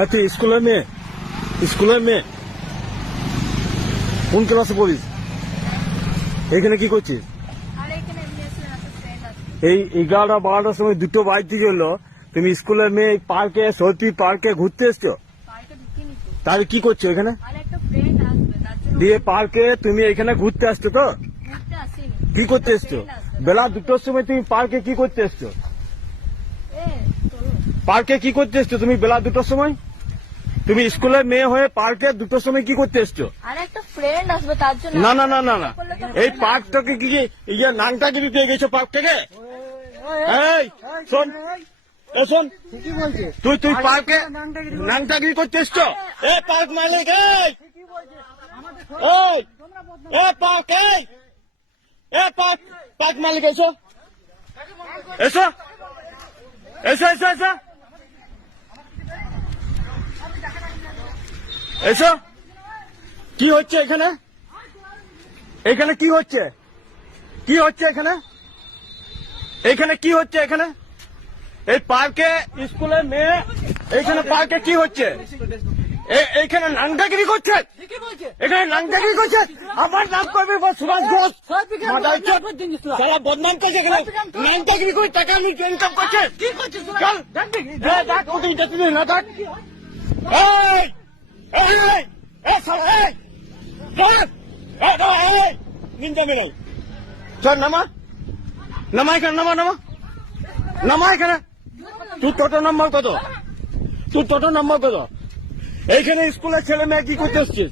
হ্যাঁ তুই স্কুলের মেয়ে কোন ক্লাসে পড়িস? এখানে কি করছিস? এই 11-12টার সময় দুটো বাইক দিয়ে গেলো, তুমি স্কুলের মেয়ে পার্কে সত্যি পার্কে ঘুরতে এসছো? তাহলে কি করছো এখানে? দিয়ে পার্কে তুমি এখানে ঘুরতে আসছো তো? কি করতে এসছো? বেলা 2টোর সময় তুমি পার্কে কি করতে এসছো? পার্কে কি করতে এসছো তুমি বেলা 2টোর সময়? তুমি স্কুলের মেয়ে হয়ে পার্কে 2টোর সময় কি করতে এসছো? না না না না না, এই পার্কটাকে কি নাংটাগিরি দিয়ে গেছো পার্ক থেকে? এই শোন, শোন, তুই পার্কে নাংটাগিরি করতে এসছো? এ পার্ক মালিক, পার্ক মালিক এসো, এসো এসো এসো এসো এসো। কি হচ্ছে এখানে? এখানে কি হচ্ছে? কি হচ্ছে এখানে? এখানে কি হচ্ছে? এখানে এই পার্কে স্কুলের মেয়ে এখানে পার্কে কি হচ্ছে? এইখানে নাংটাগিরি করছে, এখানে নাংটাগিরি করছে। আমার নাম করবে সুভাষ ঘোষ, সারা বদনাম করছে। এখানে নাংটাগিরি করে টাকা আমি ইনকাম করছে। নিন্দা মেরে চল, নামা নামা এখানে, নামা নামা নামা এখানে। তুই টোটো নম্বর কত? তুই টোটো নম্বর কত? এইখানে স্কুলের ছেলে মেয়ে কি করতে এসছিস?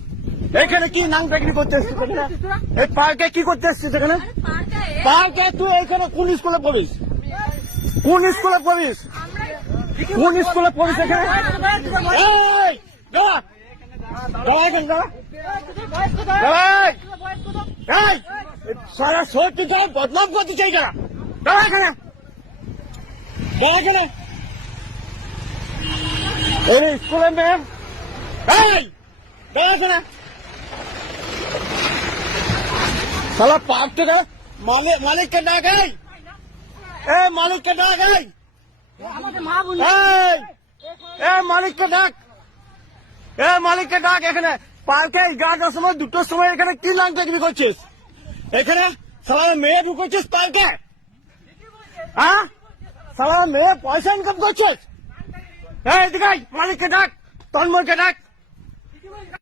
এখানে কি নাংটাগিরি করতে এসছিস? এই পার্কে কি করতে এসছিস? এখানে পার্কে তুই এইখানে কোন স্কুলে পড়িস? কোন স্কুলে পড়িস? কোন স্কুলে পড়িস এখানে? সারা সত্যি বদনাম করতে চাই কেনা? দাঁড়া এখানে, দাঁড়া এখানে। এই স্কুলের মেয়ে, সালা পার্ক থেকে মালিককে ডাক, মালিককে ডাক, মালিককে ডাক, মালিককে ডাক। এখানে পার্কে 11টার সময় 2টোর সময় এখানে কি নাংটাগিরি করছিস? এখানে সালা মেয়ে ঢুকেছিস পার্কে? হ্যাঁ, সালা মেয়ে পয়সা ইনকাম করছিস? এদিকে মালিককে ডাক, তন্ময়কে ডাক।